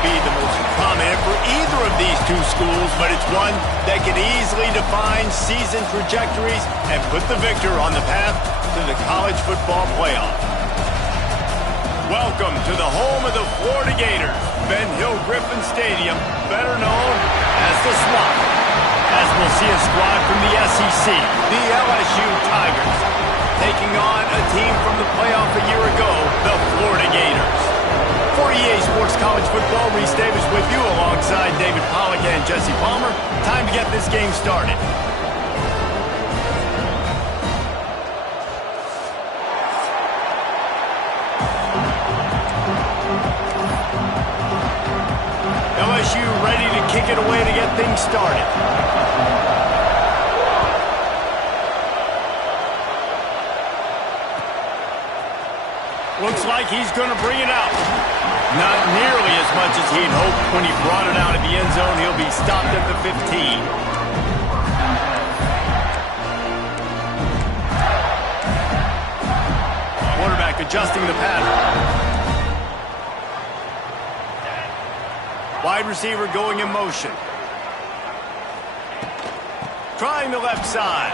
be the most prominent for either of these two schools, but it's one that can easily define season trajectories and put the victor on the path to the college football playoff. Welcome to the home of the Florida Gators, Ben Hill Griffin Stadium, better known as the Swamp. As we'll see a squad from the SEC, the LSU Tigers, taking on a team from the playoff a year ago, the Florida Gators. For EA Sports College Football, Reese Davis with you alongside David Pollack and Jesse Palmer. Time to get this game started. LSU ready to kick it away to get things started. Looks like he's going to bring it out. Not nearly as much as he'd hoped when he brought it out of the end zone. He'll be stopped at the 15. Quarterback adjusting the pattern. Wide receiver going in motion. Trying the left side.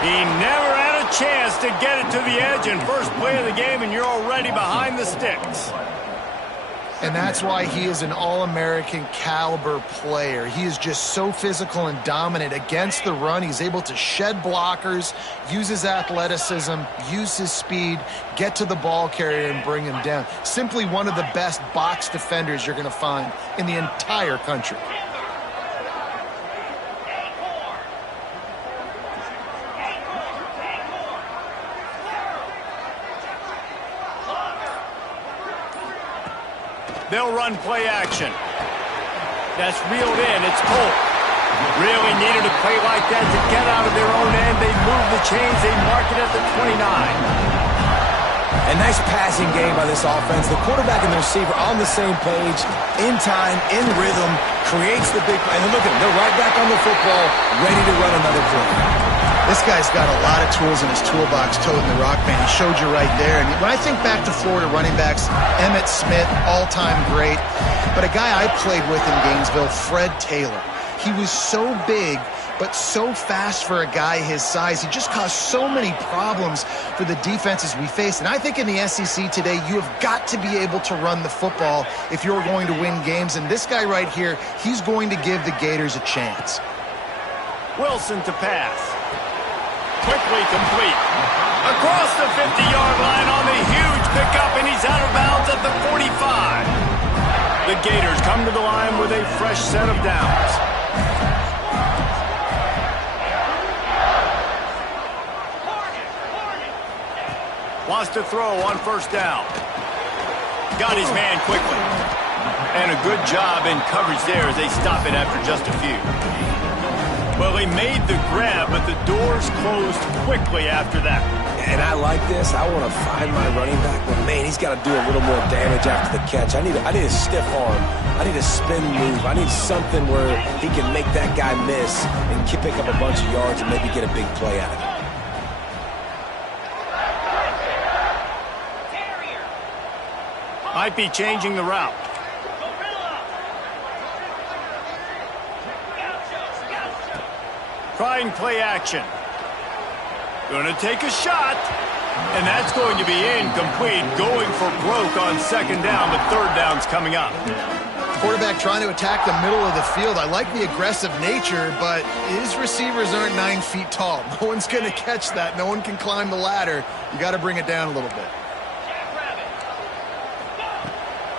He never had a chance to get it to the edge in first play of the game, and you're already behind the sticks. And that's why he is an All-American caliber player. He is just so physical and dominant against the run. He's able to shed blockers, use his athleticism, use his speed, get to the ball carrier and bring him down. Simply one of the best box defenders you're going to find in the entire country. They'll run play action. That's reeled in. It's Colt. Really needed a play like that to get out of their own end. They move the chains. They mark it at the 29. A nice passing game by this offense. The quarterback and the receiver on the same page, in time, in rhythm, creates the big play. And look at them. They're right back on the football, ready to run another play. This guy's got a lot of tools in his toolbox toting the rock band. He showed you right there. And when I think back to Florida running backs, Emmitt Smith, all-time great. But a guy I played with in Gainesville, Fred Taylor. He was so big, but so fast for a guy his size. He just caused so many problems for the defenses we faced. And I think in the SEC today, you have got to be able to run the football if you're going to win games. And this guy right here, he's going to give the Gators a chance. Wilson to pass. Quickly complete. Across the 50-yard line on the huge pickup, and he's out of bounds at the 45. The Gators come to the line with a fresh set of downs. Wants to throw on first down. Got his man quickly. And a good job in coverage there as they stop it after just a few. Well, he made the grab, but the doors closed quickly after that. And I like this. I want to find my running back, but man, he's got to do a little more damage after the catch. I need a stiff arm. I need a spin move. I need something where he can make that guy miss and pick up a bunch of yards and maybe get a big play out of it. Might be changing the route. Trying play action. Going to take a shot. And that's going to be incomplete. Going for broke on second down, but third down's coming up. Quarterback trying to attack the middle of the field. I like the aggressive nature, but his receivers aren't 9 feet tall. No one's going to catch that. No one can climb the ladder. You got to bring it down a little bit.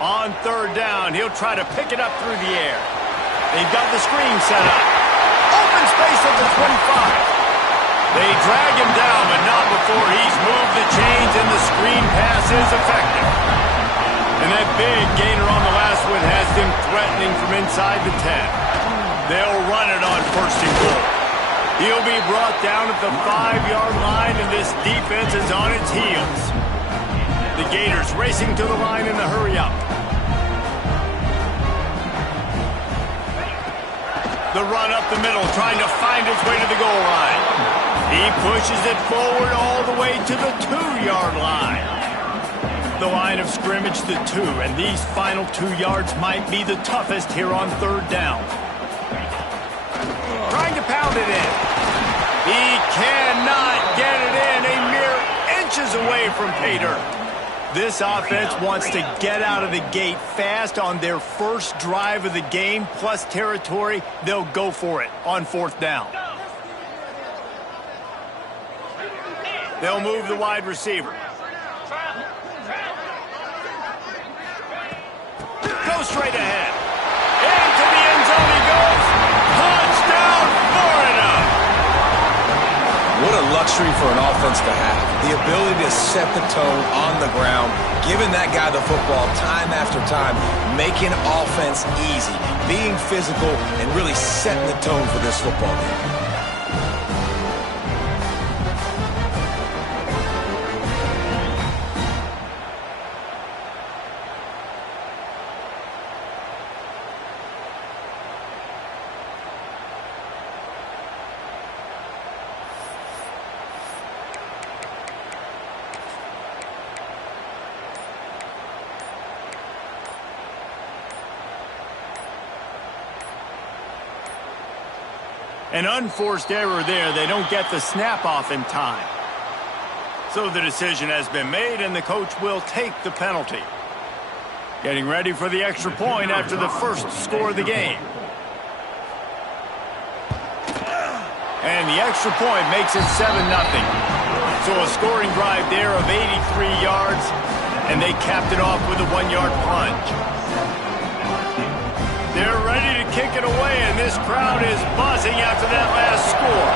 On third down, he'll try to pick it up through the air. They've got the screen set up. Open space at the 25. They drag him down, but not before he's moved the chains, and the screen pass is effective. And that big gainer on the last one has them threatening from inside the 10. They'll run it on first and goal. He'll be brought down at the 5-yard line, and this defense is on its heels. The Gators racing to the line in the hurry-up. The run up the middle, trying to find his way to the goal line. He pushes it forward all the way to the 2-yard line. the line of scrimmage to 2, and these final 2 yards might be the toughest here on 3rd down. Trying to pound it in. He cannot get it in. A mere inches away from pay dirt. This offense wants to get out of the gate fast on their first drive of the game, plus territory. They'll go for it on 4th down. They'll move the wide receiver. Go straight ahead. Into the end zone he goes. Touchdown, Florida! What a luxury for an offense to have. The ability to set the tone on the ground, giving that guy the football time after time, making offense easy, being physical, and really setting the tone for this football game. An unforced error there. They don't get the snap off in time. So the decision has been made, and the coach will take the penalty. Getting ready for the extra point after the first score of the game. And the extra point makes it 7-0. So a scoring drive there of 83 yards, and they capped it off with a 1-yard plunge. They're ready to kick it away, and this crowd is buzzing after that last score.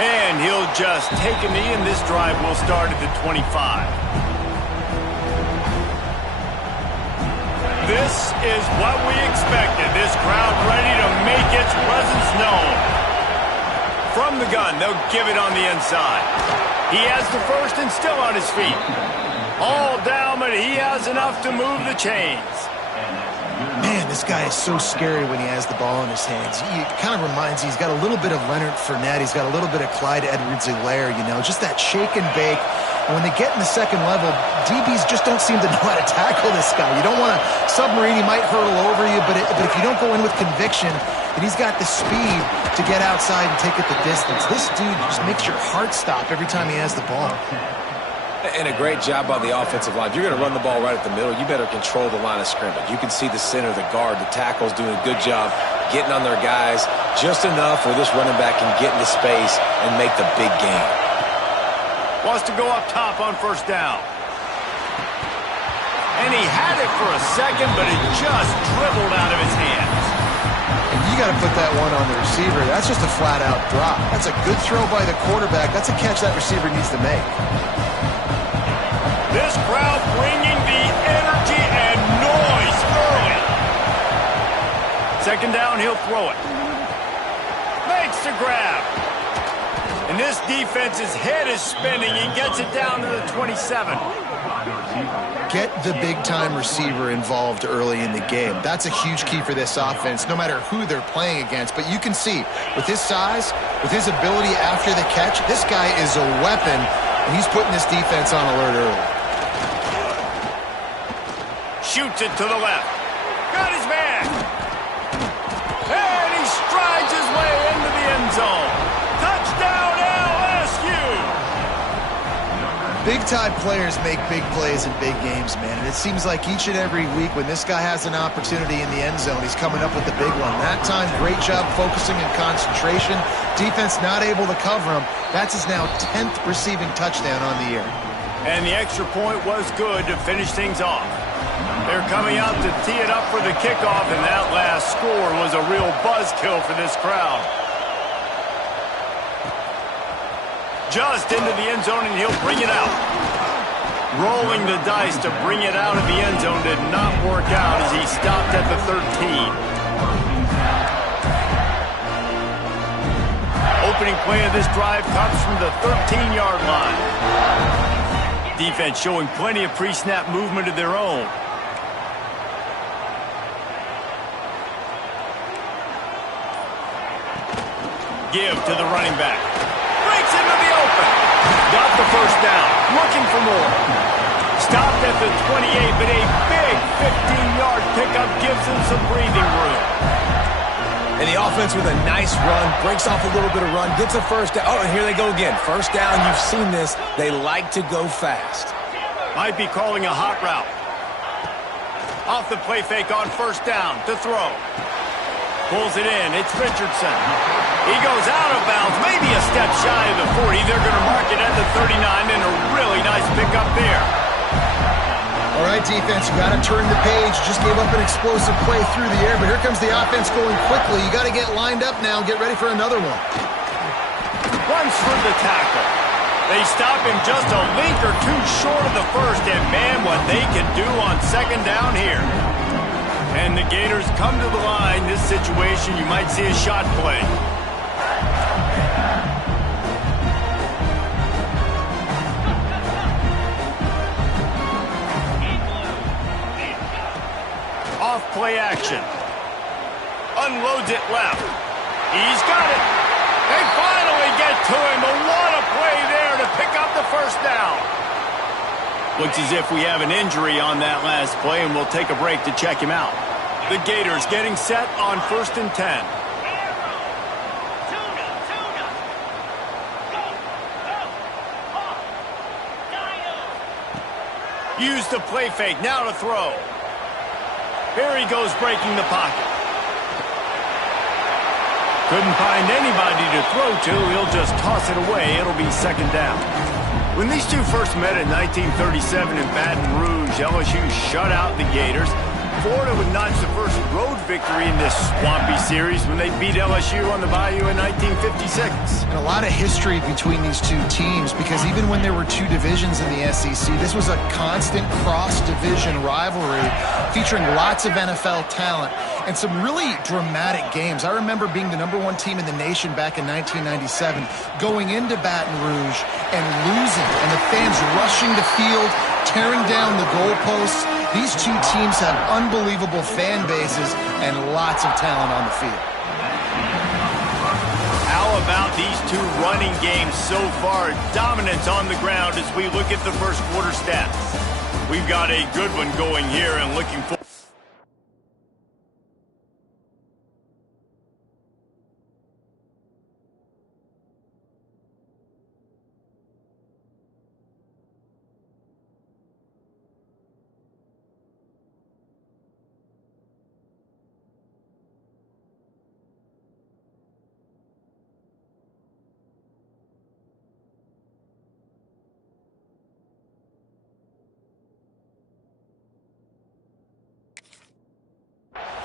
And he'll just take a knee, and this drive will start at the 25. This is what we expected. This crowd ready to make its presence known. From the gun, they'll give it on the inside. He has the first and still on his feet. All down, but he has enough to move the chains. Man, this guy is so scary when he has the ball in his hands. He kind of reminds me, he's got a little bit of Leonard Fournette. He's got a little bit of Clyde Edwards-Helaire, you know, just that shake and bake. And when they get in the second level, DBs just don't seem to know how to tackle this guy. You don't want to submarine. He might hurtle over you, but if you don't go in with conviction, and he's got the speed to get outside and take it the distance. This dude just makes your heart stop every time he has the ball. And a great job by the offensive line. If you're going to run the ball right at the middle, you better control the line of scrimmage. You can see the center, the guard, the tackles doing a good job getting on their guys just enough where this running back can get into space and make the big game. Wants to go up top on 1st down. And he had it for a second, but it just dribbled out of his hands. And you got to put that one on the receiver. That's just a flat-out drop. That's a good throw by the quarterback. That's a catch that receiver needs to make. This crowd bringing the energy and noise early. 2nd down, he'll throw it. Makes the grab. And this defense's head is spinning. He gets it down to the 27. Get the big-time receiver involved early in the game. That's a huge key for this offense, no matter who they're playing against. But you can see, with his size, with his ability after the catch, this guy is a weapon, and he's putting this defense on alert early. Shoots it to the left. Got his man. And he strides his way into the end zone. Touchdown, LSU! Big-time players make big plays in big games, man. And it seems like each and every week when this guy has an opportunity in the end zone, he's coming up with the big one. That time, great job focusing and concentration. Defense not able to cover him. That's his now 10th receiving touchdown on the year. And the extra point was good to finish things off. They're coming out to tee it up for the kickoff, and that last score was a real buzzkill for this crowd. Just into the end zone, and he'll bring it out. Rolling the dice to bring it out of the end zone did not work out as he stopped at the 13. Opening play of this drive comes from the 13-yard line. Defense showing plenty of pre-snap movement of their own. Give to the running back. gets into the open. Got the first down. Looking for more. Stopped at the 28, but a big 15-yard pickup gives him some breathing room. And the offense with a nice run, breaks off a little bit of run, gets a first down. Oh, and here they go again. First down, you've seen this. They like to go fast. Might be calling a hot route. Off the play fake on first down to throw. Pulls it in. It's Richardson. He goes out of bounds, maybe a step shy of the 40. They're going to mark it at the 39, and a really nice pickup there. All right, defense, you got to turn the page. Just gave up an explosive play through the air, but here comes the offense going quickly. You got to get lined up now and get ready for another one. Runs through the tackle. They stop him just a link or two short of the first, and man, what they can do on second down here. And the Gators come to the line. This situation, you might see a shot play. Off play action. Unloads it left. He's got it. They finally get to him. But what a play there to pick up the first down. Looks as if we have an injury on that last play, and we'll take a break to check him out. The Gators getting set on 1st and 10. Use the play fake. Now to throw. Here he goes breaking the pocket. Couldn't find anybody to throw to. He'll just toss it away. It'll be second down. When these two first met in 1937 in Baton Rouge, LSU shut out the Gators. Florida would notch the first road victory in this swampy series when they beat LSU on the Bayou in 1956. And a lot of history between these two teams, because even when there were two divisions in the SEC, this was a constant cross-division rivalry featuring lots of NFL talent and some really dramatic games. I remember being the #1 team in the nation back in 1997, going into Baton Rouge and losing, and the fans rushing the field, tearing down the goalposts. These two teams have unbelievable fan bases and lots of talent on the field. How about these two running games so far? Dominance on the ground as we look at the first quarter stats. We've got a good one going here and looking forward.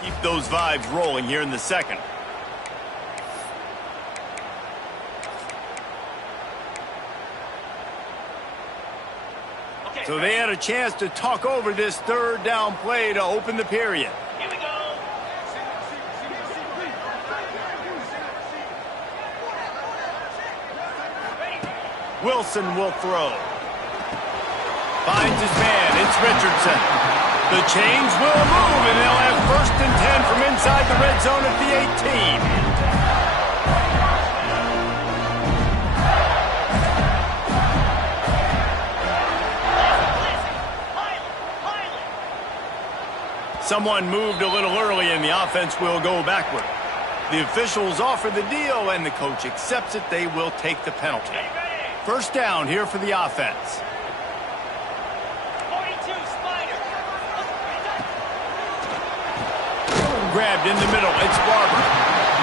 Keep those vibes rolling here in the second. So they had a chance to talk over this third down play to open the period. Here we go. Wilson will throw. Finds his man. It's Richardson. The chains will move, and they'll have 1st and 10 from inside the red zone at the 18. Someone moved a little early, and the offense will go backward. The officials offer the deal, and the coach accepts it. They will take the penalty. First down here for the offense. Grabbed in the middle. It's Barber.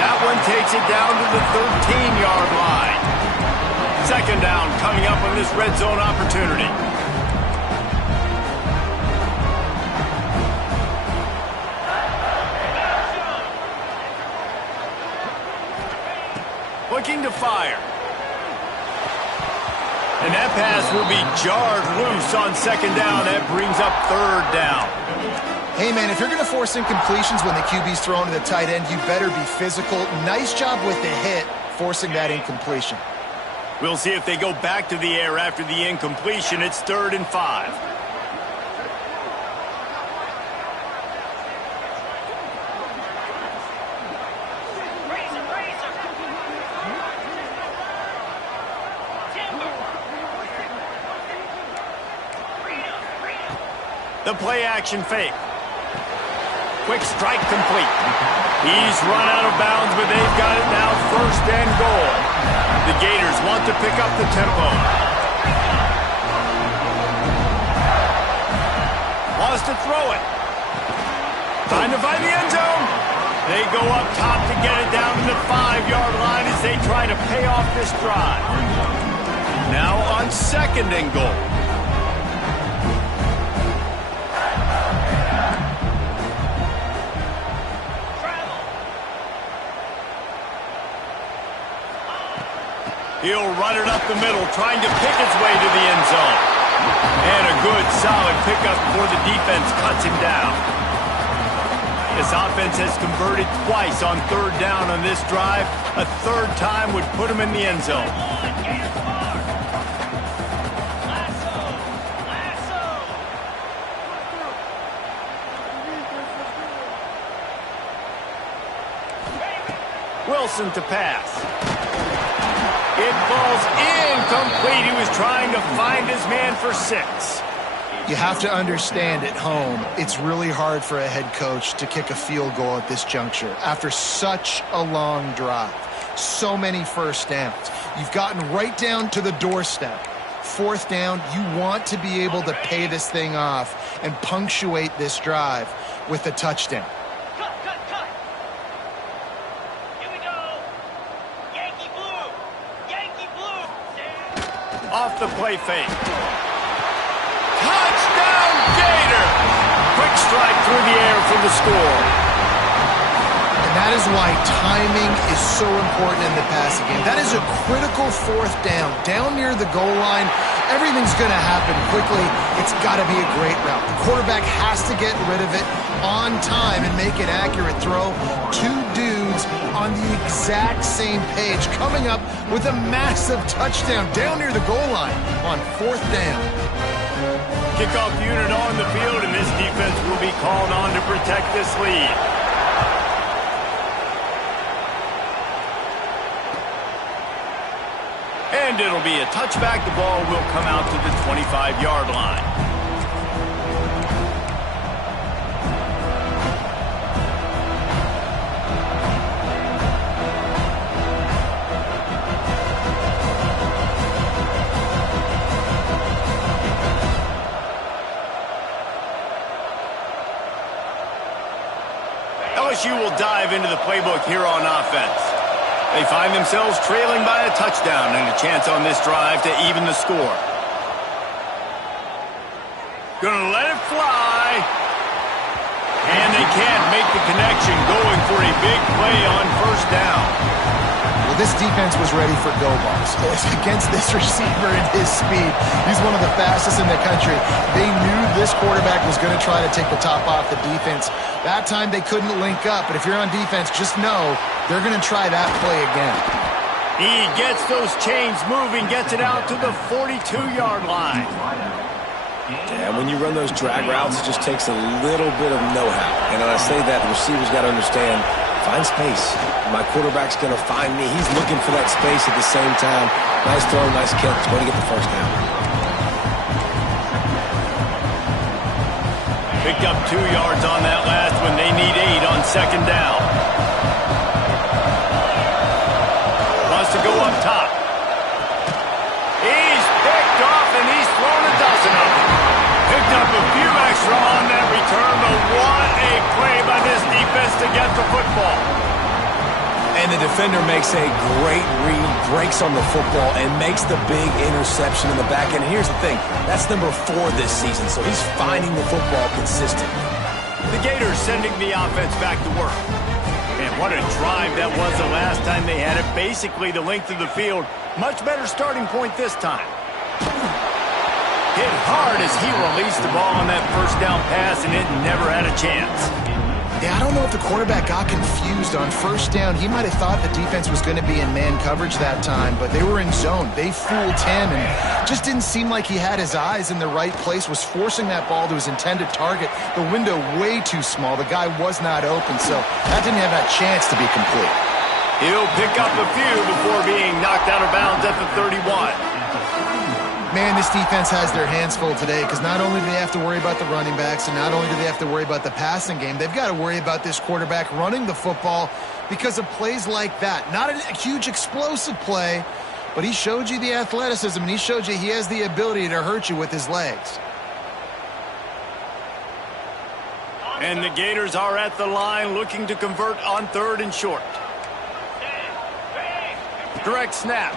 That one takes it down to the 13-yard line. Second down coming up on this red zone opportunity. Looking to fire. And that pass will be jarred loose on second down. That brings up third down. Hey, man, if you're going to force incompletions when the QB's thrown to the tight end, you better be physical. Nice job with the hit, forcing that incompletion. We'll see if they go back to the air after the incompletion. It's 3rd and 5. The play action fake. Quick strike complete. He's run out of bounds, but they've got it now, 1st and goal. The Gators want to pick up the tempo. Wants to throw it. Time to find the end zone. They go up top to get it down to the 5-yard line as they try to pay off this drive. Now on 2nd and goal. He'll run it up the middle, trying to pick his way to the end zone. And a good, solid pickup before the defense cuts him down. This offense has converted twice on 3rd down on this drive. A 3rd time would put him in the end zone. Wilson to pass. It falls incomplete. He was trying to find his man for 6. You have to understand at home, it's really hard for a head coach to kick a field goal at this juncture after such a long drive. So many 1st downs. You've gotten right down to the doorstep. 4th down, you want to be able to pay this thing off and punctuate this drive with a touchdown. Cut. Here we go. Yankee blue. Off the play fake. Touchdown, Gator! Quick strike through the air for the score. And that is why timing is so important in the passing game. That is a critical 4th down. Down near the goal line, everything's going to happen quickly. It's got to be a great route. The quarterback has to get rid of it on time and make an accurate throw. 2 dudes on the exact same page, coming up with a massive touchdown down near the goal line on 4th down. Kickoff unit on the field, and this defense will be called on to protect this lead. And it'll be a touchback. The ball will come out to the 25-yard line. LSU will dive into the playbook here on offense. They find themselves trailing by a touchdown and a chance on this drive to even the score. Gonna let it fly. And they can't make the connection, going for a big play on 1st down. Well, this defense was ready for go balls. Against this receiver and his speed, he's one of the fastest in the country. They knew this quarterback was going to try to take the top off the defense. That time they couldn't link up, but if you're on defense, just know they're going to try that play again. He gets those chains moving, gets it out to the 42-yard line. Yeah, when you run those drag routes, it just takes a little bit of know-how. And when I say that, the receiver's got to understand, find space. My quarterback's going to find me. He's looking for that space at the same time. Nice throw, nice catch. Way to get the 1st down. Picked up 2 yards on that last one. They need 8 on 2nd down. Wants to go up top. He's picked off, and he's thrown a dozen of them. Picked up a few extra on that return, but what a play by this defense to get the football. And the defender makes a great read, breaks on the football, and makes the big interception in the back end. Here's the thing, that's number 4 this season, so he's finding the football consistently. The Gators sending the offense back to work. And what a drive that was the last time they had it, basically the length of the field. Much better starting point this time. Hit hard as he released the ball on that 1st down pass, and it never had a chance. Yeah, I don't know if the quarterback got confused on 1st down. He might have thought the defense was going to be in man coverage that time, but they were in zone. They fooled him and just didn't seem like he had his eyes in the right place, was forcing that ball to his intended target. The window way too small. The guy was not open, so that didn't have that chance to be complete. He'll pick up a few before being knocked out of bounds at the 31. Man, this defense has their hands full today because not only do they have to worry about the running backs and not only do they have to worry about the passing game, they've got to worry about this quarterback running the football because of plays like that. Not a huge explosive play, but he showed you the athleticism and he showed you he has the ability to hurt you with his legs. And the Gators are at the line looking to convert on 3rd and short. Direct snap.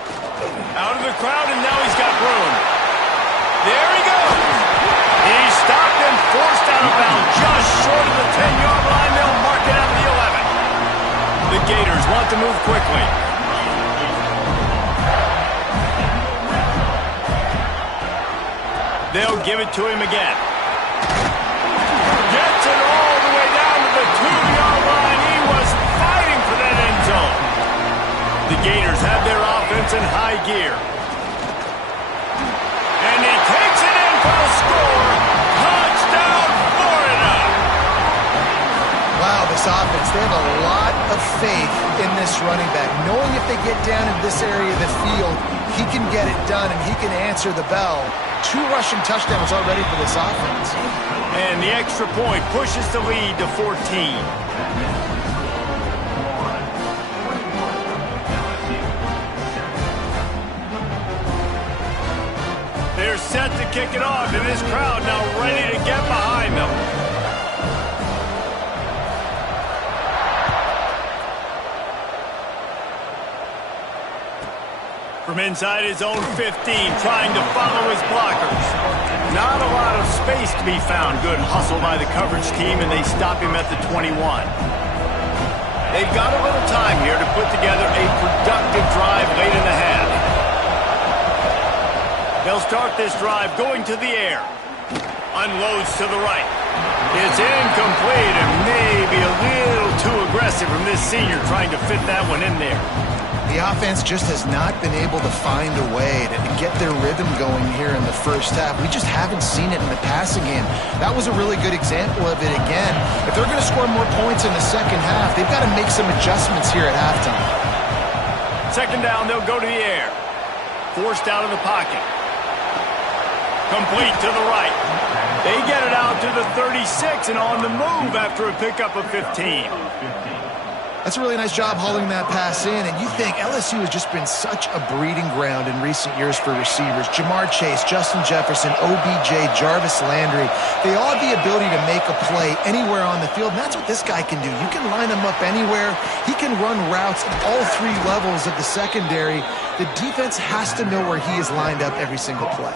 Out of the crowd, and now he's got room. There he goes. He stopped and forced out of bounds just short of the 10-yard line. They'll mark it out of the 11. The Gators want to move quickly. They'll give it to him again. Gets it all the way down to the 2-yard line. He was fighting for that end zone. The Gators have their offense in high gear. And he takes it in for the score. Touchdown, Florida! Wow, this offense, they have a lot of faith in this running back. Knowing if they get down in this area of the field, he can get it done and he can answer the bell. 2 rushing touchdowns already for this offense. And the extra point pushes the lead to 14. They're set to kick it off, and this crowd now ready to get behind them. From inside his own 15, trying to follow his blockers. Not a lot of space to be found. Good hustle by the coverage team, and they stop him at the 21. They've got a little time here to put together a productive drive late in the half. They'll start this drive going to the air. Unloads to the right. It's incomplete and maybe a little too aggressive from this senior trying to fit that one in there. The offense just has not been able to find a way to get their rhythm going here in the first half. We just haven't seen it in the passing game. That was a really good example of it again. If they're going to score more points in the second half, they've got to make some adjustments here at halftime. Second down, they'll go to the air. Forced out of the pocket. Complete to the right. They get it out to the 36 and on the move after a pickup of 15. That's a really nice job hauling that pass in, and you think LSU has just been such a breeding ground in recent years for receivers. Jamar Chase, Justin Jefferson, OBJ, Jarvis Landry, they all have the ability to make a play anywhere on the field, and that's what this guy can do. You can line him up anywhere. He can run routes at all 3 levels of the secondary. The defense has to know where he is lined up every single play.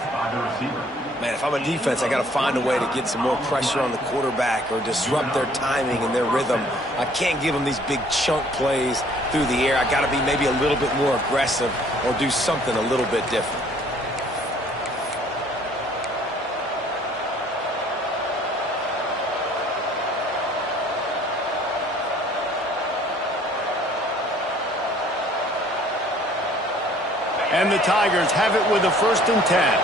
Man, if I'm a defense, I got to find a way to get some more pressure on the quarterback or disrupt their timing and their rhythm. I can't give them these big chunk plays through the air. I got to be maybe a little bit more aggressive or do something a little bit different. And the Tigers have it with a 1st and 10.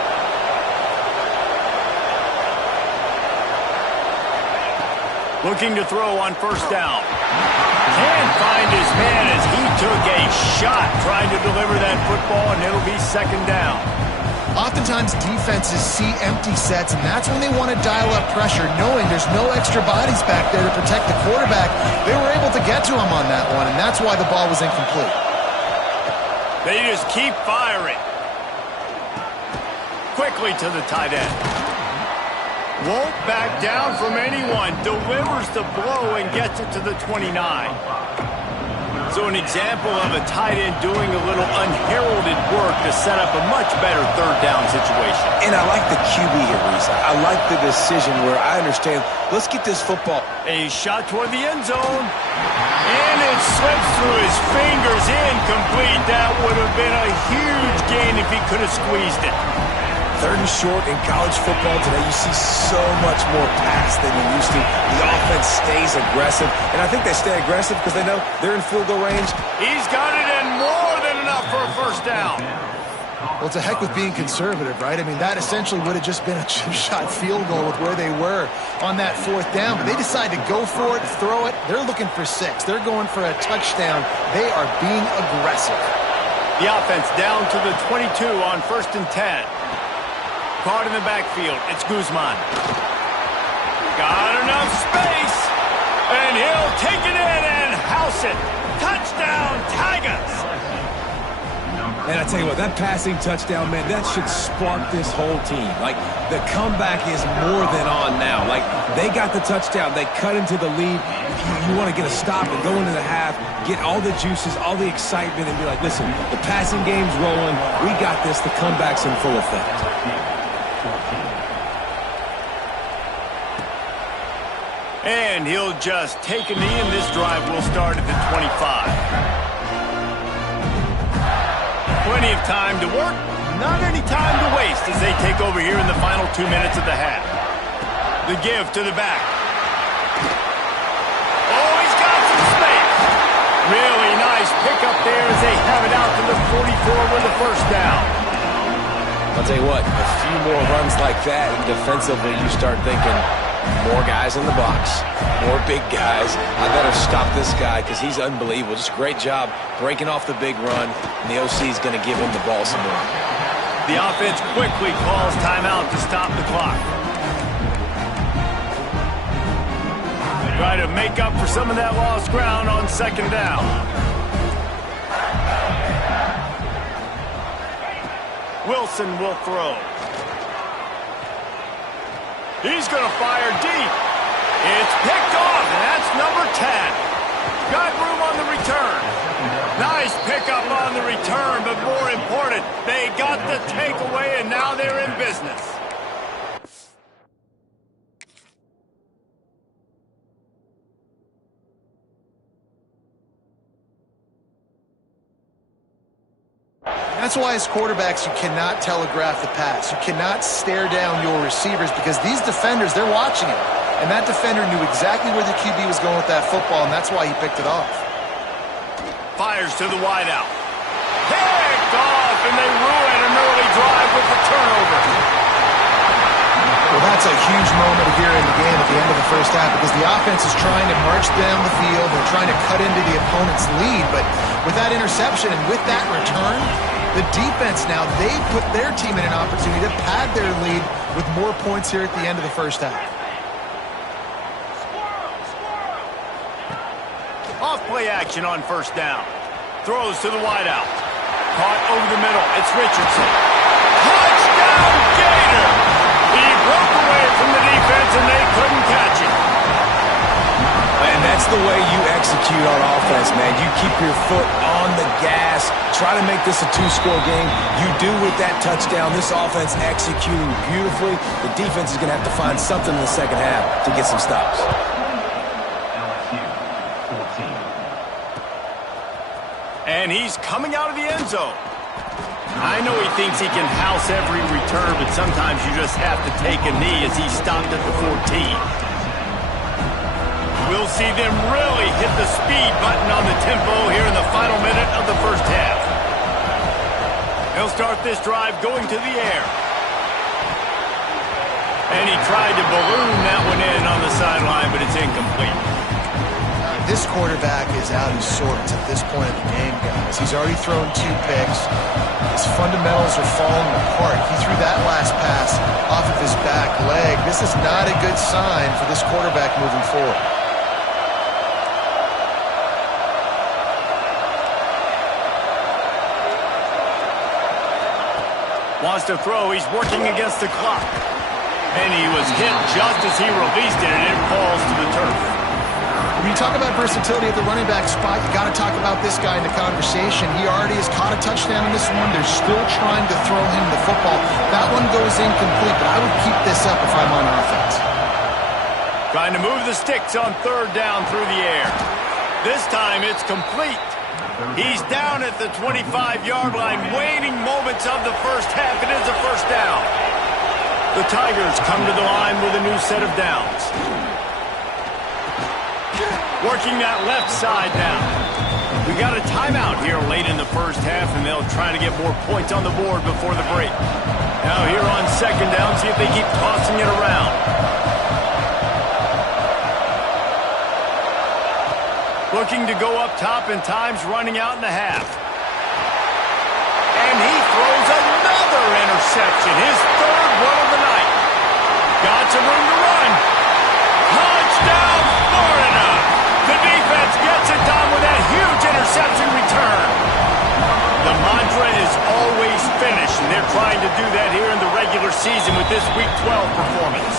Looking to throw on 1st down. Can't find his man as he took a shot trying to deliver that football, and it'll be 2nd down. Oftentimes defenses see empty sets, and that's when they want to dial up pressure, knowing there's no extra bodies back there to protect the quarterback. They were able to get to him on that one, and that's why the ball was incomplete. They just keep firing. Quickly to the tight end. Won't back down from anyone. Delivers the blow and gets it to the 29. So an example of a tight end doing a little unheralded work to set up a much better 3rd down situation. And I like the QB here, Reese. I like the decision where I understand, let's get this football. A shot toward the end zone. And it slips through his fingers, incomplete. That would have been a huge gain if he could have squeezed it. 3rd and short in college football today, you see so much more pass than you used to. The offense stays aggressive, and I think they stay aggressive because they know they're in field goal range. He's got it in more than enough for a 1st down. Well, it's a heck with being conservative, right? I mean, that essentially would have just been a 2-shot field goal with where they were on that 4th down, but they decide to go for it, throw it. They're looking for 6. They're going for a touchdown. They are being aggressive. The offense down to the 22 on 1st and 10. caught in the backfield. It's Guzman. Got enough space, and he'll take it in and house it. Touchdown, Tigers! And I tell you what, that passing touchdown, man, that should spark this whole team. Like, the comeback is more than on now. Like, they got the touchdown. They cut into the lead. You want to get a stop and go into the half, get all the juices, all the excitement, and be like, listen, the passing game's rolling. We got this. The comeback's in full effect. And he'll just take a knee, and this drive will start at the 25. Plenty of time to work, not any time to waste as they take over here in the final 2 minutes of the half. The give to the back. Oh, he's got some space. Really nice pickup there as they have it out to the 44 with the first down. I'll tell you what, a few more runs like that, and defensively you start thinking, more guys in the box, more big guys. I better stop this guy because he's unbelievable. Just a great job breaking off the big run, and the OC is going to give him the ball some more. The offense quickly calls timeout to stop the clock. Try to make up for some of that lost ground on second down. Wilson will throw. He's going to fire deep. It's picked off, and that's number 10. Got room on the return. Nice pickup on the return, but more important, they got the takeaway, and now they're in business. That's why as quarterbacks, you cannot telegraph the pass. You cannot stare down your receivers because these defenders, they're watching it. And that defender knew exactly where the QB was going with that football, and that's why he picked it off. Fires to the wideout. Picked off, and they ruin an early drive with the turnover. Well, that's a huge moment here in the game at the end of the first half because the offense is trying to march down the field. They're trying to cut into the opponent's lead, but with that interception and with that return, the defense now, they put their team in an opportunity to pad their lead with more points here at the end of the first half. Off play action on first down. Throws to the wideout. Caught over the middle. It's Richardson. Touchdown, Gator! He broke away from the defense and they couldn't catch him. And that's the way you execute on offense, man. You keep your foot on the gas. Try to make this a two-score game. You do with that touchdown. This offense executing beautifully. The defense is going to have to find something in the second half to get some stops. And he's coming out of the end zone. I know he thinks he can house every return, but sometimes you just have to take a knee as he stopped at the 14. We'll see them really hit the speed button on the tempo here in the final minute of the first half. He'll start this drive going to the air. And he tried to balloon that one in on the sideline, but it's incomplete. This quarterback is out of sorts at this point of the game, guys. He's already thrown 2 picks. His fundamentals are falling apart. He threw that last pass off of his back leg. This is not a good sign for this quarterback moving forward. Wants to throw. He's working against the clock. And he was hit just as he released it, and it falls to the turf. When you talk about versatility at the running back spot, you got to talk about this guy in the conversation. He already has caught a touchdown in this one. They're still trying to throw him the football. That one goes incomplete, but I would keep this up if I'm on offense. Trying to move the sticks on third down through the air. This time it's complete. He's down at the 25-yard line, waning moments of the first half. It is a first down. The Tigers come to the line with a new set of downs. Working that left side now. We got a timeout here late in the first half, and they'll try to get more points on the board before the break. Now here on second down, see if they keep tossing it around. Looking to go up top, and time's running out in the half. And he throws another interception, his third one of the night. Got some room to run. Touchdown, Florida! The defense gets it done with that huge interception return. The mantra is always finish, and they're trying to do that here in the regular season with this Week 12 performance.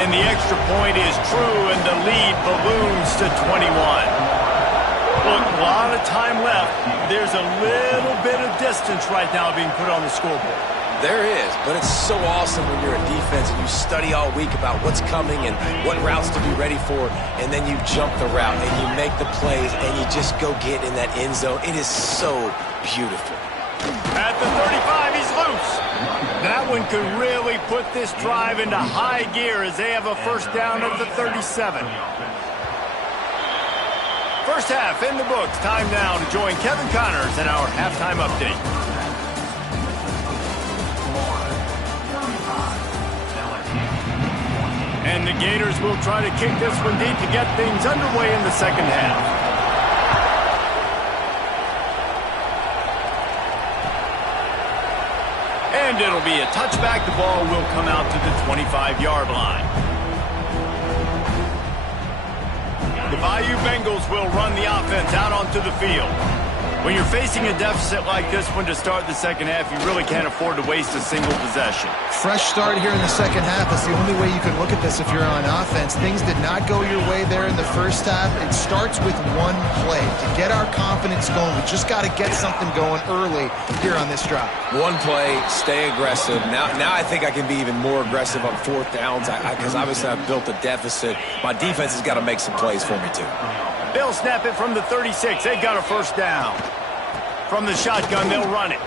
And the extra point is true, and the lead balloons to 21. Look, a lot of time left. There's a little bit of distance right now being put on the scoreboard. There is, but it's so awesome when you're a defense and you study all week about what's coming and what routes to be ready for, and then you jump the route and you make the plays and you just go get in that end zone. It is so beautiful. At the 35, he's loose. That one could really put this drive into high gear as they have a first down at the 37. First half in the books. Time now to join Kevin Connors in our halftime update. And the Gators will try to kick this one deep to get things underway in the second half. And it'll be a touchback. The ball will come out to the 25-yard line. The Bayou Bengals will run the offense out onto the field. When you're facing a deficit like this one to start the second half, you really can't afford to waste a single possession. Fresh start here in the second half. That's the only way you can look at this if you're on offense. Things did not go your way there in the first half. It starts with one play. To get our confidence going, we just got to get something going early here on this drive. One play, stay aggressive. Now I think I can be even more aggressive on fourth downs because obviously I've built a deficit. My defense has got to make some plays for me too. They'll snap it from the 36. They've got a first down. From the shotgun, they'll run it.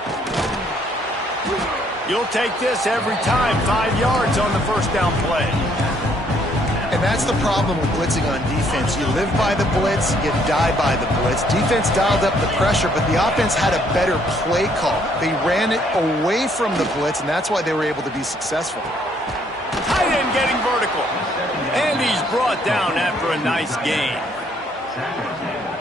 You'll take this every time. 5 yards on the first down play. And that's the problem with blitzing on defense. You live by the blitz, you die by the blitz. Defense dialed up the pressure, but the offense had a better play call. They ran it away from the blitz, and that's why they were able to be successful. Tight end getting vertical. And he's brought down after a nice gain.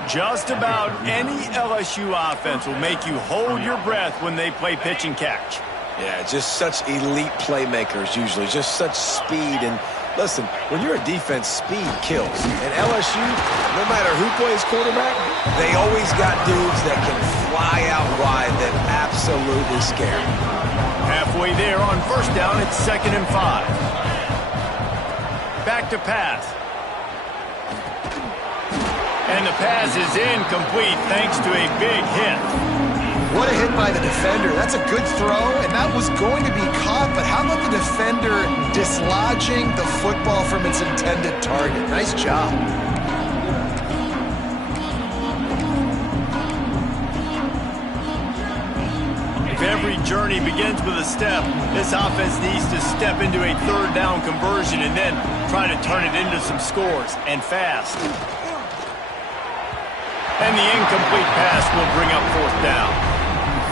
Just about any LSU offense will make you hold your breath when they play pitch and catch. Yeah, just such elite playmakers usually, just such speed. And listen, when you're a defense, speed kills. And LSU, no matter who plays quarterback, they always got dudes that can fly out wide that absolutely scare you. Halfway there on first down, it's 2nd and 5. Back to pass. And the pass is incomplete thanks to a big hit. What a hit by the defender. That's a good throw, and that was going to be caught, but how about the defender dislodging the football from its intended target? Nice job. If every journey begins with a step, this offense needs to step into a third down conversion and then try to turn it into some scores, and fast. And the incomplete pass will bring up fourth down.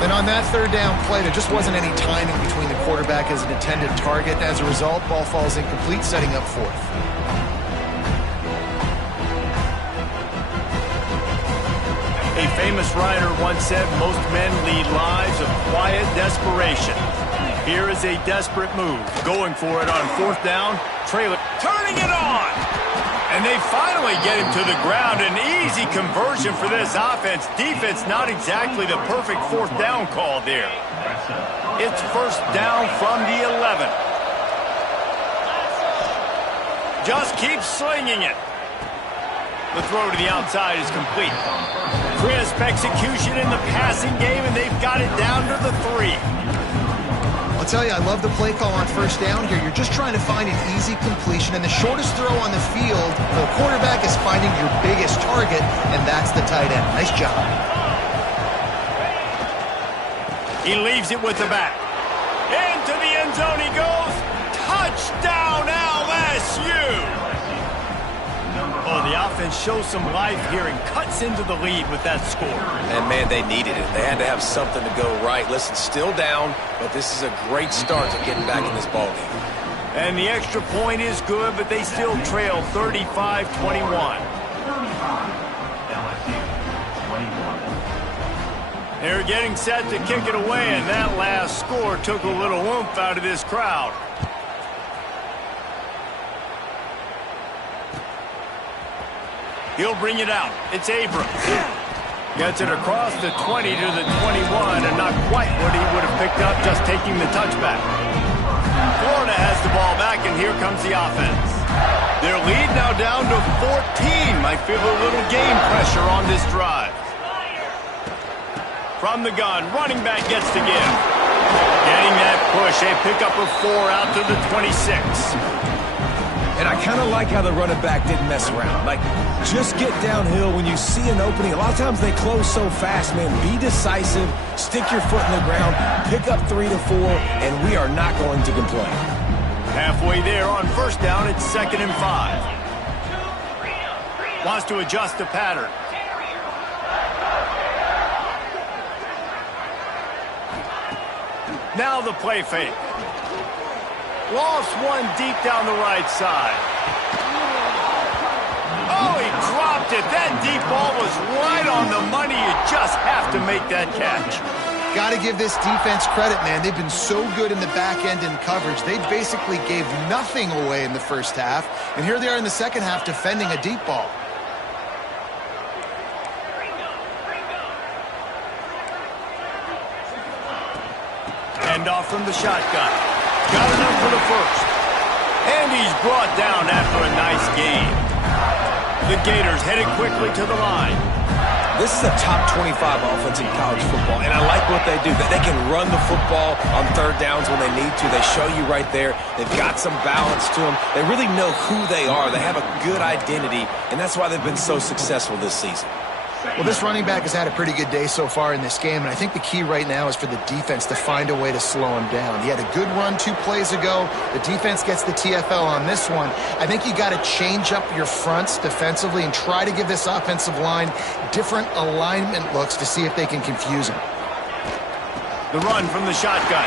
And on that third down play, there just wasn't any timing between the quarterback as an intended target. As a result, ball falls incomplete, setting up fourth. A famous writer once said, most men lead lives of quiet desperation. Here is a desperate move. Going for it on fourth down. Trailer turning it on. And they finally get him to the ground. An easy conversion for this offense. Defense not exactly the perfect fourth down call there. It's first down from the 11. Just keep slinging it. The throw to the outside is complete. Crisp execution in the passing game, and they've got it down to the 3. I'll tell you, I love the play call on first down here. You're just trying to find an easy completion, and the shortest throw on the field for a quarterback is finding your biggest target, and that's the tight end. Nice job. He leaves it with the back. Into the end zone he goes. Touchdown, LSU! Oh, the offense shows some life here and cuts into the lead with that score. And, man, they needed it. They had to have something to go right. Listen, still down, but this is a great start to getting back in this ballgame. And the extra point is good, but they still trail 35-21. They're getting set to kick it away, and that last score took a little oomph out of this crowd. He'll bring it out. It's Abrams. Gets it across the 20 to the 21, and not quite what he would have picked up just taking the touchback. Florida has the ball back, and here comes the offense. Their lead now down to 14. Might feel a little game pressure on this drive. From the gun, running back gets to give. Getting that push, a pickup of 4 out to the 26. And I kind of like how the running back didn't mess around. Like, just get downhill when you see an opening. A lot of times they close so fast, man. Be decisive, stick your foot in the ground, pick up 3 to 4, and we are not going to complain. Halfway there on first down, it's 2nd and 5. Wants to adjust the pattern. Now the play fake. Lost one deep down the right side. Oh, he dropped it. That deep ball was right on the money. You just have to make that catch. Got to give this defense credit, man. They've been so good in the back end in coverage. They basically gave nothing away in the first half, and here they are in the second half defending a deep ball. Handoff from the shotgun. Got enough for the first. And he's brought down after a nice gain. The Gators headed quickly to the line. This is a top 25 offense in college football, and I like what they do. That they can run the football on third downs when they need to. They show you right there. They've got some balance to them. They really know who they are. They have a good identity, and that's why they've been so successful this season. Well, this running back has had a pretty good day so far in this game, and I think the key right now is for the defense to find a way to slow him down. He had a good run 2 plays ago. The defense gets the TFL on this one. I think you got to change up your fronts defensively and try to give this offensive line different alignment looks to see if they can confuse him. The run from the shotgun.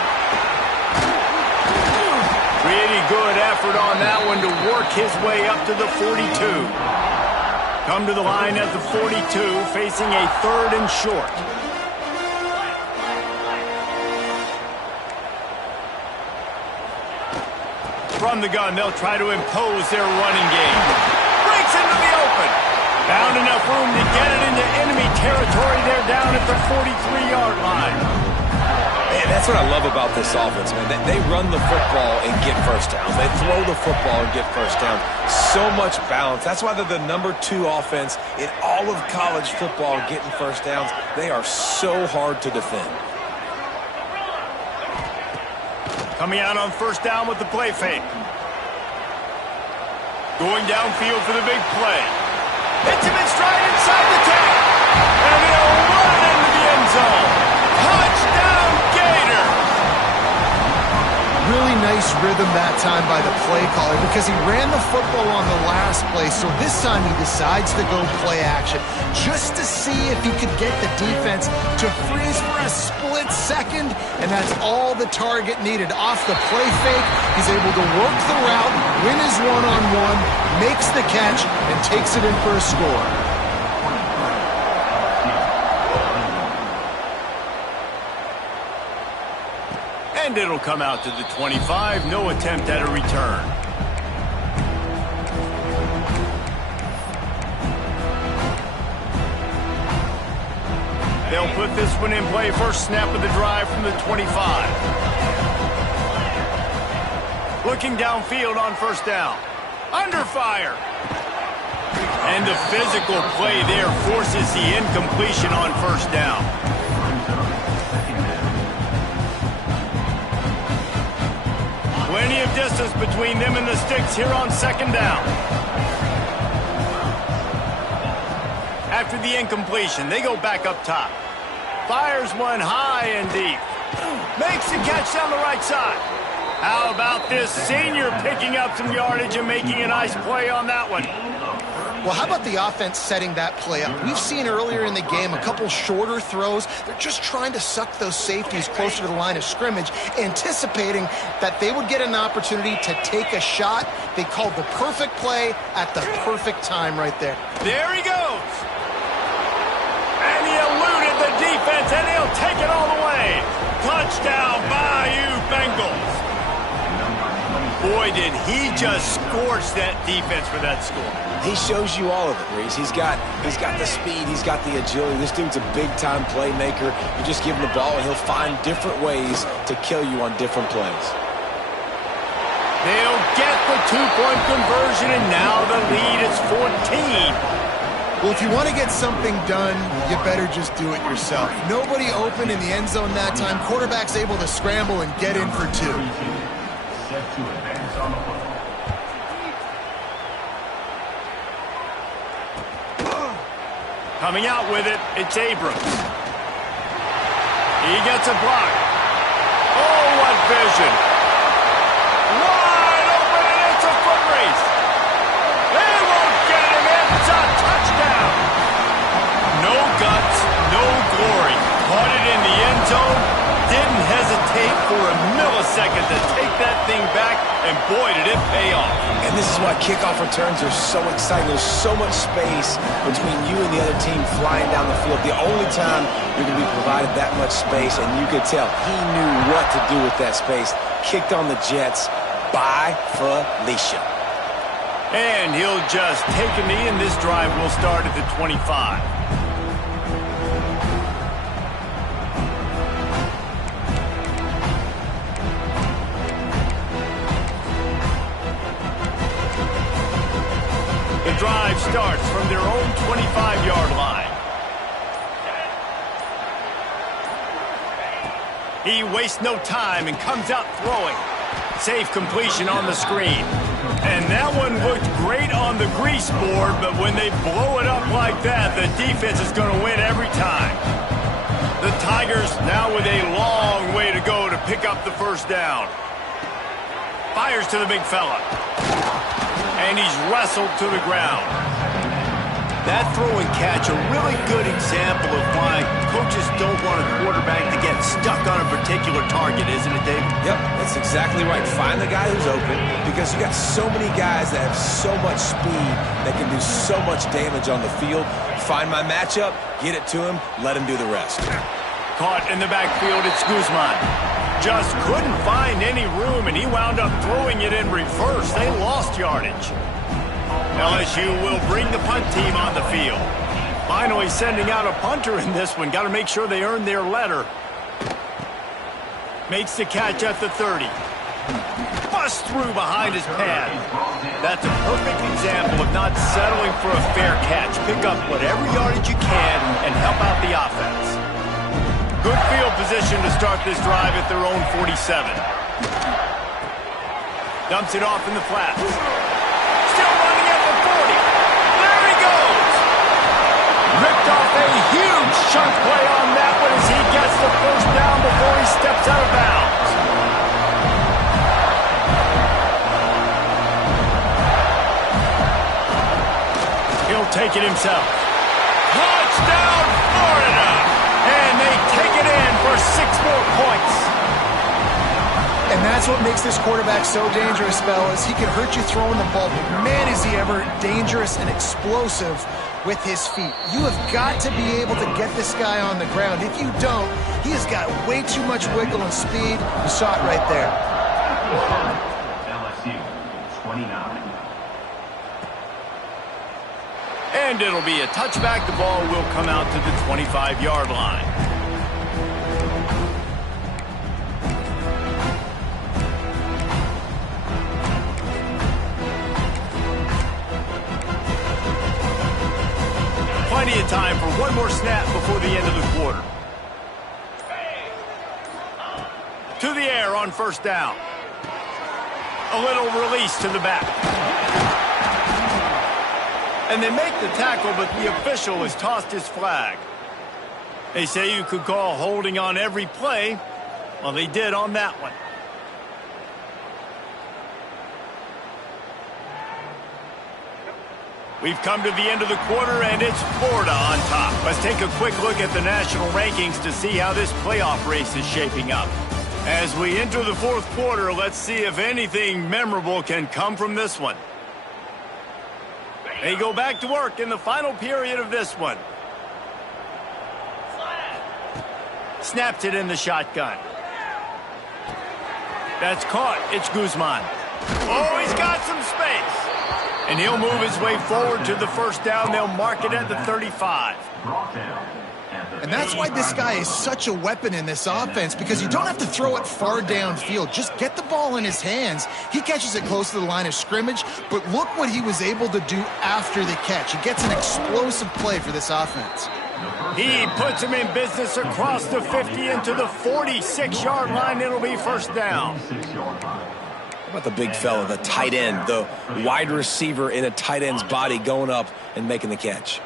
Pretty good effort on that one to work his way up to the 42. Come to the line at the 42, facing a 3rd and short. From the gun, they'll try to impose their running game. Breaks into the open. Found enough room to get it into enemy territory. They're down at the 43-yard line. Man, that's what I love about this offense, man. They run the football and get first downs. They throw the football and get first downs. So much balance. That's why they're the #2 offense in all of college football getting first downs. They are so hard to defend. Coming out on first down with the play fake. Going downfield for the big play. Hits him in stride inside the 10. And they'll run into the end zone. Touchdown, Gator! Really nice rhythm that time by the play caller because he ran the football on the last play, so this time he decides to go play action just to see if he could get the defense to freeze for a split second, and that's all the target needed. Off the play fake, he's able to work the route, win his one-on-one, makes the catch, and takes it in for a score. And it'll come out to the 25. No attempt at a return. They'll put this one in play. First snap of the drive from the 25. Looking downfield on first down. Under fire. And the physical play there forces the incompletion on first down. Plenty of distance between them and the sticks here on second down. After the incompletion, they go back up top. Fires one high and deep. Makes the catch down the right side. How about this senior picking up some yardage and making a nice play on that one? Well, how about the offense setting that play up? We've seen earlier in the game a couple shorter throws. They're just trying to suck those safeties closer to the line of scrimmage, anticipating that they would get an opportunity to take a shot. They called the perfect play at the perfect time right there. There he goes. And he eluded the defense chance, and he'll take it all the way. Touchdown, Bayou Bengals. Boy, did he just scorch that defense for that score. He shows you all of it, Reese. He's got the speed. He's got the agility. This dude's a big-time playmaker. You just give him the ball, and he'll find different ways to kill you on different plays. They'll get the two-point conversion, and now the lead is 14. Well, if you want to get something done, you better just do it yourself. Nobody open in the end zone that time. Quarterback's able to scramble and get in for two. Coming out with it, it's Abrams. He gets a block. Oh, what vision. Wide open, and it's a foot race. They won't get him. It's a touchdown. No guts, no glory. Caught it in the end zone. Didn't hesitate for a millisecond to take that thing back, and boy, did it pay off. And this is why kickoff returns are so exciting. There's so much space between you and the other team flying down the field. The only time you're going to be provided that much space, and you could tell he knew what to do with that space. Kicked on the Jets by Felicia. And he'll just take a knee, and this drive will start at the 25. The drive starts from their own 25-yard line. He wastes no time and comes out throwing. Safe completion on the screen. And that one looked great on the grease board, but when they blow it up like that, the defense is going to win every time. The Tigers now with a long way to go to pick up the first down. Fires to the big fella. And he's wrestled to the ground. That throw and catch, a really good example of why coaches don't want a quarterback to get stuck on a particular target, isn't it, Dave? Yep, that's exactly right. Find the guy who's open, because you got so many guys that have so much speed that can do so much damage on the field. Find my matchup, get it to him, let him do the rest. Caught in the backfield, it's Guzman. Just couldn't find any room, and he wound up throwing it in reverse. They lost yardage. LSU will bring the punt team on the field. Finally sending out a punter in this one. Got to make sure they earn their letter. Makes the catch at the 30. Bust through behind his pad. That's a perfect example of not settling for a fair catch. Pick up whatever yardage you can and help out the offense. Good field position to start this drive at their own 47. Dumps it off in the flats. Still running at the 40. There he goes. Ripped off a huge chunk play on that one as he gets the first down before he steps out of bounds. He'll take it himself. Touchdown, Florida! And they take it in for 6 more points. And that's what makes this quarterback so dangerous, fellas. He can hurt you throwing the ball, but man, is he ever dangerous and explosive with his feet. You have got to be able to get this guy on the ground. If you don't, he has got way too much wiggle and speed. You saw it right there. LSU, 29. And it'll be a touchback. The ball will come out to the 25-yard line. Plenty of time for one more snap before the end of the quarter. To the air on first down. A little release to the back. And they make the tackle, but the official has tossed his flag. They say you could call holding on every play. Well, they did on that one. We've come to the end of the quarter, and it's Florida on top. Let's take a quick look at the national rankings to see how this playoff race is shaping up. As we enter the fourth quarter, let's see if anything memorable can come from this one. They go back to work in the final period of this one. Snaps it in the shotgun. That's caught. It's Guzman. Oh, he's got some space. And he'll move his way forward to the first down. They'll mark it at the 35. And that's why this guy is such a weapon in this offense, because you don't have to throw it far downfield. Just get the ball in his hands. He catches it close to the line of scrimmage, but look what he was able to do after the catch. He gets an explosive play for this offense. He puts him in business across the 50 into the 46-yard line. It'll be first down. How about the big fella, the tight end, the wide receiver in a tight end's body going up and making the catch?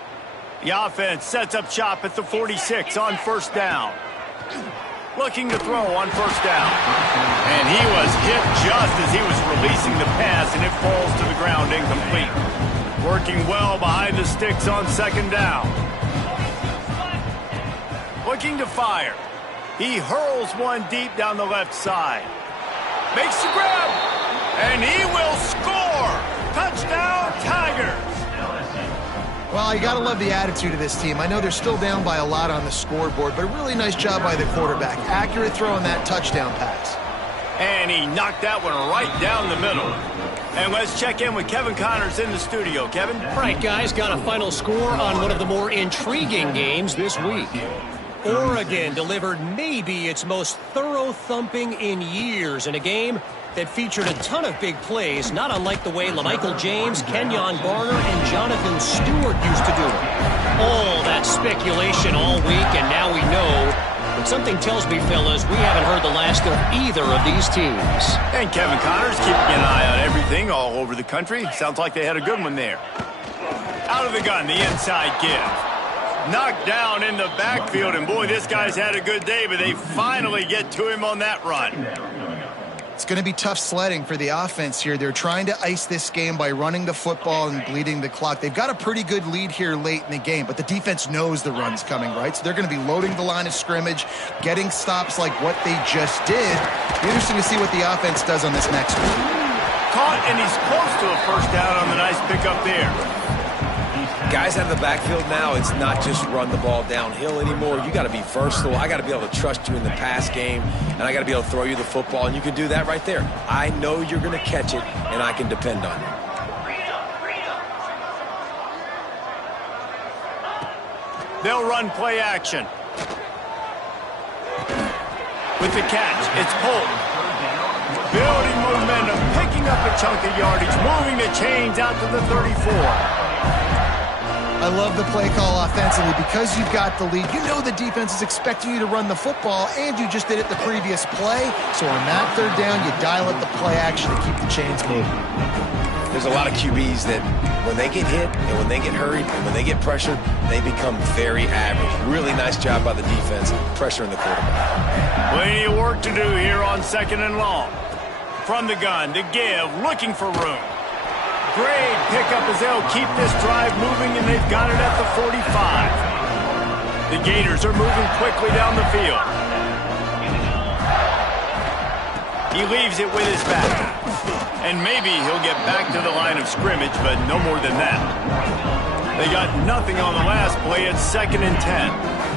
The offense sets up shop at the 46 on first down. Looking to throw on first down. And he was hit just as he was releasing the pass, and it falls to the ground incomplete. Working well behind the sticks on second down. Looking to fire. He hurls one deep down the left side. Makes the grab. And he will score. Touchdown, Tigers. Well, you got to love the attitude of this team. I know they're still down by a lot on the scoreboard, but a really nice job by the quarterback. Accurate throw on that touchdown pass. And he knocked that one right down the middle. And let's check in with Kevin Connors in the studio. Kevin? All right, guys, got a final score on one of the more intriguing games this week. Oregon delivered maybe its most thorough thumping in years in a game that featured a ton of big plays, not unlike the way LaMichael James, Kenyon Barner, and Jonathan Stewart used to do it. All that speculation all week, and now we know. But something tells me, fellas, we haven't heard the last of either of these teams. And Kevin Connors keeping an eye on everything all over the country. Sounds like they had a good one there. Out of the gun, the inside give. Knocked down in the backfield, and boy, this guy's had a good day, but they finally get to him on that run. It's going to be tough sledding for the offense here. They're trying to ice this game by running the football and bleeding the clock. They've got a pretty good lead here late in the game, but the defense knows the run's coming, right? So they're going to be loading the line of scrimmage, getting stops like what they just did. Be interesting to see what the offense does on this next one. Caught, and he's close to a first down on the nice pickup there. Guys out of the backfield now, it's not just run the ball downhill anymore. You got to be versatile. I got to be able to trust you in the pass game, and I got to be able to throw you the football, and you can do that right there. I know you're going to catch it, and I can depend on you. They'll run play action. With the catch, it's Polk. Building momentum, picking up a chunk of yardage, moving the chains out to the 34. I love the play call offensively. Because you've got the lead, you know the defense is expecting you to run the football, and you just did it the previous play. So on that third down, you dial up the play action to keep the chains moving. There's a lot of QBs that when they get hit and when they get hurried and when they get pressured, they become very average. Really nice job by the defense pressuring the quarterback. Plenty of work to do here on second and long. From the gun to give, looking for room. Great pickup as they'll keep this drive moving, and they've got it at the 45. The Gators are moving quickly down the field. He leaves it with his back. And maybe he'll get back to the line of scrimmage, but no more than that. They got nothing on the last play. It's 2nd and 10.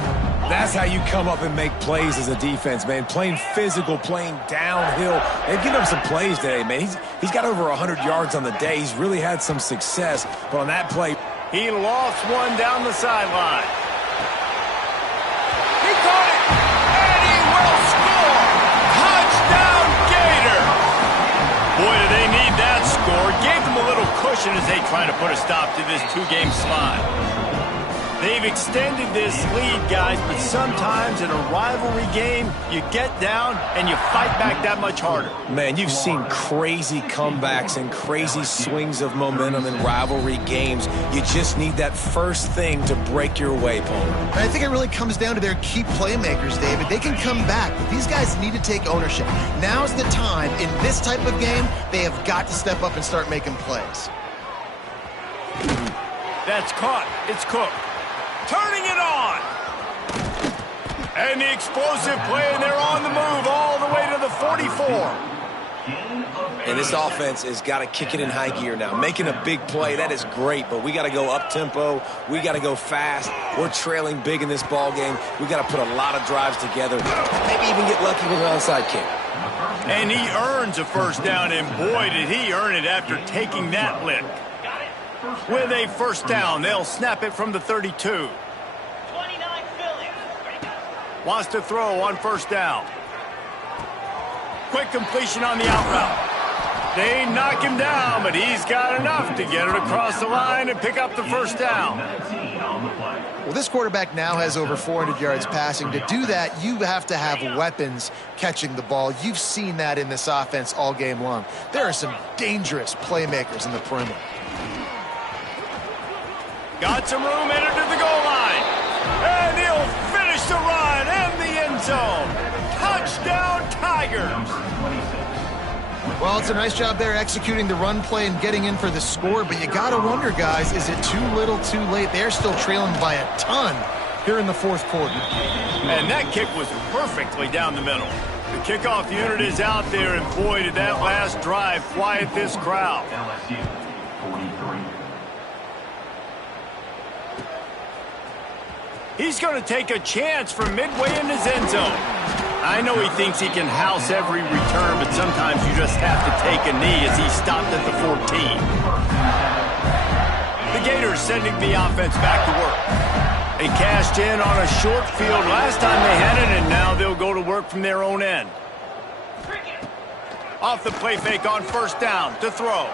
That's how you come up and make plays as a defense, man. Playing physical, playing downhill. They've given him some plays today, man. He's got over 100 yards on the day. He's really had some success. But on that play, he lost one down the sideline. He caught it, and he will score. Touchdown, Gator. Boy, do they need that score. Gave them a little cushion as they try to put a stop to this two-game slide. They've extended this lead, guys, but sometimes in a rivalry game, you get down and you fight back that much harder. Man, you've seen crazy comebacks and crazy swings of momentum in rivalry games. You just need that first thing to break your way, Palmer. And I think it really comes down to their key playmakers, David. They can come back, but these guys need to take ownership. Now's the time. In this type of game, they have got to step up and start making plays. That's caught. It's Cook. Turning it on. And the explosive play, and they're on the move all the way to the 44. And this offense has got to kick it in high gear now. Making a big play, that is great, but we got to go up-tempo. We got to go fast. We're trailing big in this ball game. We got to put a lot of drives together. Maybe even get lucky with an onside kick. And he earns a first down, and boy, did he earn it after taking that lick. With a first down, they'll snap it from the 32. 29 Philly. Wants to throw on first down. Quick completion on the out route. They knock him down, but he's got enough to get it across the line and pick up the first down. Well, this quarterback now has over 400 yards passing. To do that, you have to have weapons catching the ball. You've seen that in this offense all game long. There are some dangerous playmakers in the perimeter. Got some room, entered to the goal line. And he'll finish the run and the end zone. Touchdown, Tigers. Well, it's a nice job there executing the run play and getting in for the score, but you got to wonder, guys, is it too little too late? They're still trailing by a ton here in the fourth quarter. And that kick was perfectly down the middle. The kickoff unit is out there, and boy, did that last drive quiet this crowd. He's going to take a chance from midway in his end zone. I know he thinks he can house every return, but sometimes you just have to take a knee as he stopped at the 14. The Gators sending the offense back to work. They cashed in on a short field last time they had it, and now they'll go to work from their own end. Off the play fake on first down to throw.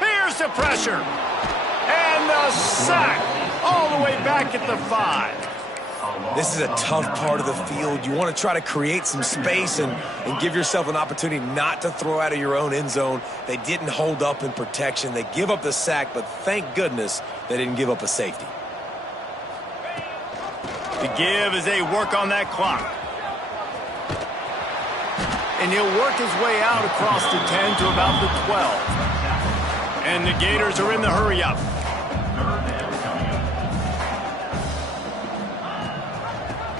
Here's the pressure. And the sack all the way back at the 5. This is a tough part of the field. You want to try to create some space and give yourself an opportunity not to throw out of your own end zone. They didn't hold up in protection. They give up the sack, but thank goodness they didn't give up a safety. The give as they work on that clock. And he'll work his way out across the 10 to about the 12. And the Gators are in the hurry-up.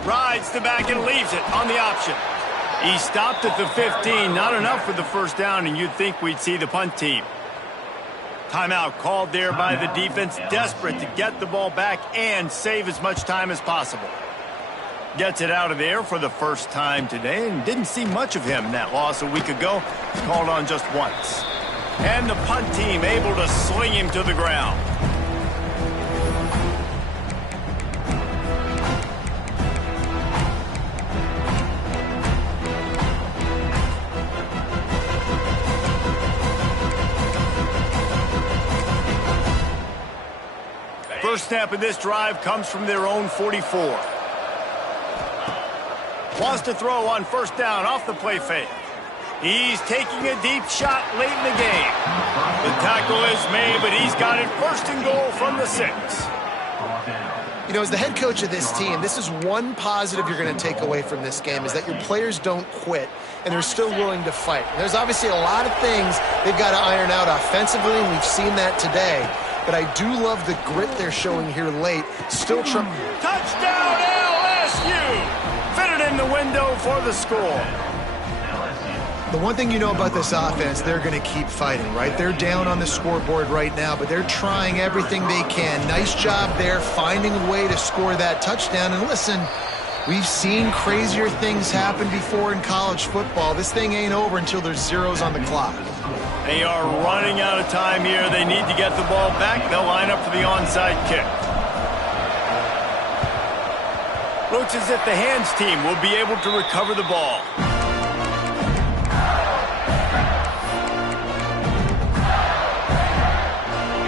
Rides the back and leaves it on the option. He stopped at the 15. Not enough for the first down, and you'd think we'd see the punt team. Timeout called there by the defense, desperate to get the ball back and save as much time as possible. Gets it out of there for the first time today, and didn't see much of him in that loss a week ago. Called on just once. And the punt team able to sling him to the ground. First snap of this drive comes from their own 44. Wants to throw on first down off the play fake. He's taking a deep shot late in the game. The tackle is made, but he's got it first and goal from the 6. You know, as the head coach of this team, this is one positive you're going to take away from this game, is that your players don't quit and they're still willing to fight. And there's obviously a lot of things they've got to iron out offensively, and we've seen that today. But I do love the grit they're showing here late. Still touchdown LSU! Fitted in the window for the score. The one thing you know about this offense, they're going to keep fighting, right? They're down on the scoreboard right now, but they're trying everything they can. Nice job there, finding a way to score that touchdown. And listen, we've seen crazier things happen before in college football. This thing ain't over until there's zeros on the clock. They are running out of time here. They need to get the ball back. They'll line up for the onside kick. Looks as if the hands team will be able to recover the ball.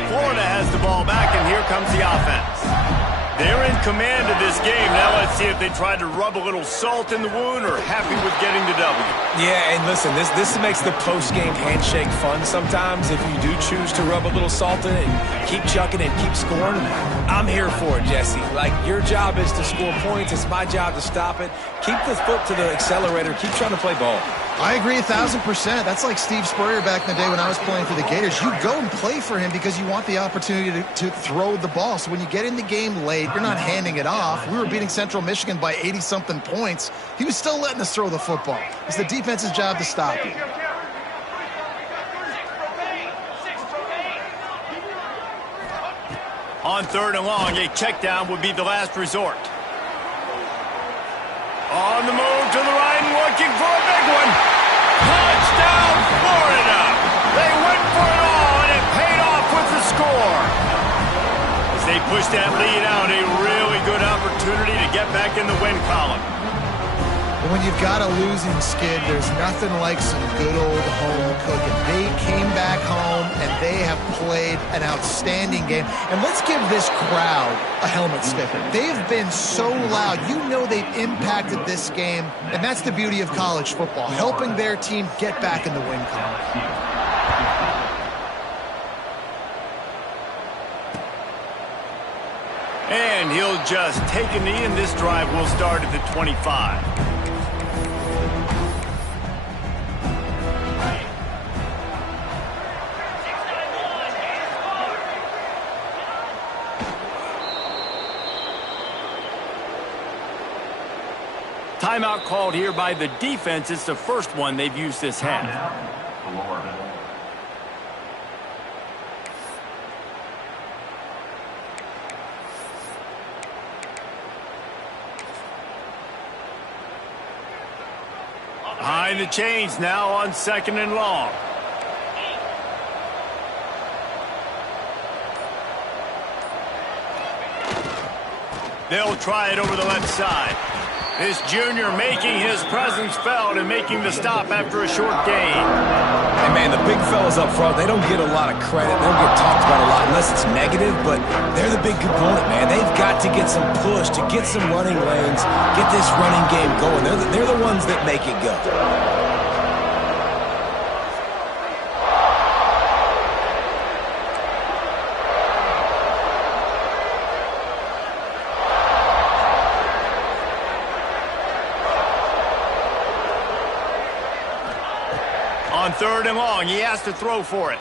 Florida has the ball back, and here comes the offense. They're in command of this game. Now let's see if they try to rub a little salt in the wound or happy with getting the W. Yeah, and listen, this makes the post-game handshake fun sometimes. If you do choose to rub a little salt in it and keep chucking and keep scoring, I'm here for it, Jesse. Like, your job is to score points. It's my job to stop it. Keep the foot to the accelerator. Keep trying to play ball. I agree 1,000%. That's like Steve Spurrier back in the day when I was playing for the Gators. You go and play for him because you want the opportunity to throw the ball. So when you get in the game late, you're not handing it off. We were beating Central Michigan by 80-something points. He was still letting us throw the football. It's the defense's job to stop it. On 3rd and long, a check down would be the last resort. On the move to the right and looking for a big one. Touchdown, Florida! They went for it all, and it paid off with the score. As they push that lead out, a really good opportunity to get back in the win column. When you've got a losing skid, there's nothing like some good old home cooking. They came back home, and they have played an outstanding game. And let's give this crowd a helmet sticker. They've been so loud. You know they've impacted this game, and that's the beauty of college football, helping their team get back in the win column. And he'll just take a knee, and this drive will start at the 25. Timeout called here by the defense. It's the first one they've used this half. Behind the chains now on 2nd and long. They'll try it over the left side. This junior making his presence felt and making the stop after a short gain. Hey, man, the big fellas up front, they don't get a lot of credit. They don't get talked about a lot unless it's negative, but they're the big component, man. They've got to get some push, to get some running lanes, get this running game going. They're the ones that make it go. On 3rd and long, he has to throw for it.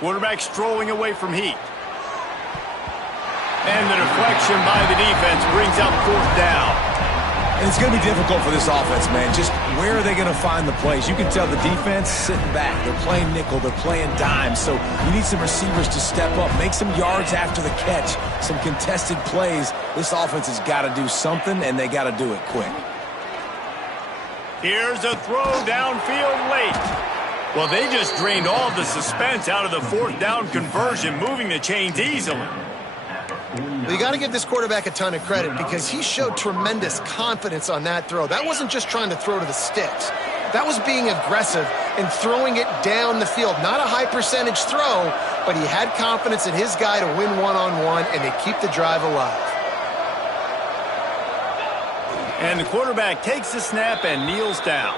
Quarterback strolling away from heat. And the deflection by the defense brings up 4th down. And it's going to be difficult for this offense, man. Just where are they going to find the plays? You can tell the defense sitting back. They're playing nickel. They're playing dime. So you need some receivers to step up, make some yards after the catch, some contested plays. This offense has got to do something, and they got to do it quick. Here's a throw downfield late. Well, they just drained all the suspense out of the 4th down conversion, moving the chains easily. Well, you got to give this quarterback a ton of credit because he showed tremendous confidence on that throw. That wasn't just trying to throw to the sticks. That was being aggressive and throwing it down the field. Not a high percentage throw, but he had confidence in his guy to win one-on-one, and they keep the drive alive. And the quarterback takes the snap and kneels down.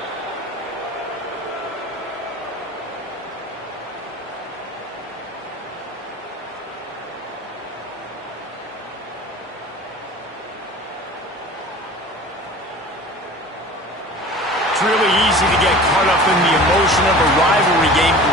It's really easy to get caught up in the emotion of a rivalry game.